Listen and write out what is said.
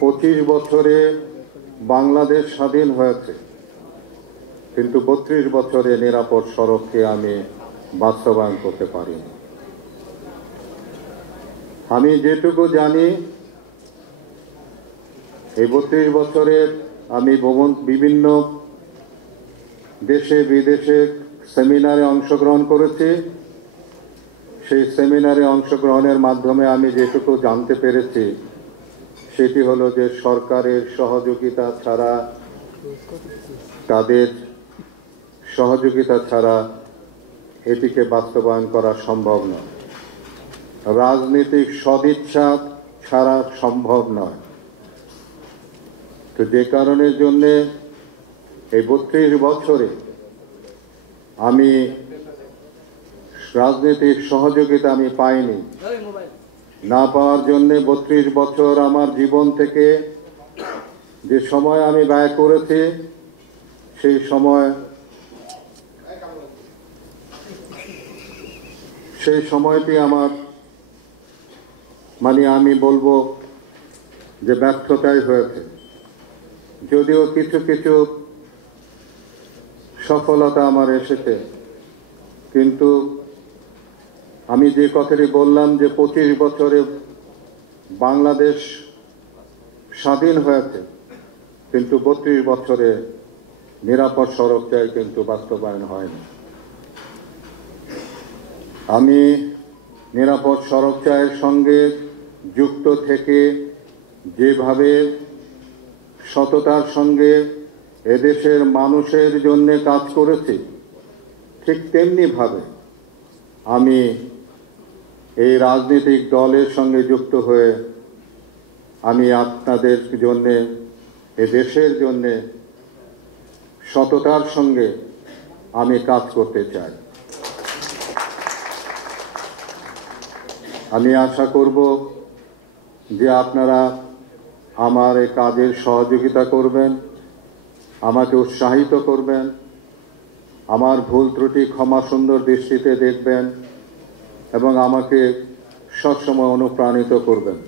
25 বছরে বাংলাদেশ স্বাধীন হয়েছে, কিন্তু 32 বছরে নিরাপদ সড়ককে আমি বাস্তবায়ন করতে পারিনি। আমি যেটুকু জানি, এই 32 বছরে আমি বিভিন্ন দেশে বিদেশে সেমিনারে অংশগ্রহণ করেছি। সেই সেমিনারে অংশগ্রহণের মাধ্যমে আমি যেটুকু জানতে পেরেছি সেটি হলো যে সরকারের সহযোগিতা ছাড়া, তাদের সহযোগিতা ছাড়া এটিকে বাস্তবায়ন করা সম্ভব নয়। রাজনৈতিক সদিচ্ছা ছাড়া সম্ভব নয়। তো যে কারণের জন্য এই 32 বছরে আমি রাজনৈতিক সহযোগিতা আমি পাইনি। না পাওয়ার জন্য 32 বছর আমার জীবন থেকে যে সময় আমি ব্যয় করেছি, সেই সময়টি আমার আমি বলবো যে ব্যর্থতাই হয়েছে। যদিও কিছু কিছু সফলতা আমার এসেছে, কিন্তু আমি যে কথাটি বললাম যে 25 বছরে বাংলাদেশ স্বাধীন হয়েছে, কিন্তু 32 বছরে নিরাপদ সড়ক চাই কিন্তু বাস্তবায়ন হয়নি। আমি নিরাপদ সড়ক চাইয়ের সঙ্গে যুক্ত থেকে যেভাবে সততার সঙ্গে এদেশের মানুষের জন্য কাজ করেছি, ঠিক তেমনি ভাবে আমি এই রাজনৈতিক দলের সঙ্গে যুক্ত হয়ে আমি আপনাদের জন্য, এ দেশের জন্য সততার সঙ্গে আমি কাজ করতে চাই। আমি আশা করব যে আপনারা আমার এই কাজের সহযোগিতা করবেন, আমাকে উৎসাহিত করবেন, আমার ভুল ত্রুটি ক্ষমা সুন্দর দৃষ্টিতে দেখবেন এবং আমাকে সবসময় অনুপ্রাণিত করবেন।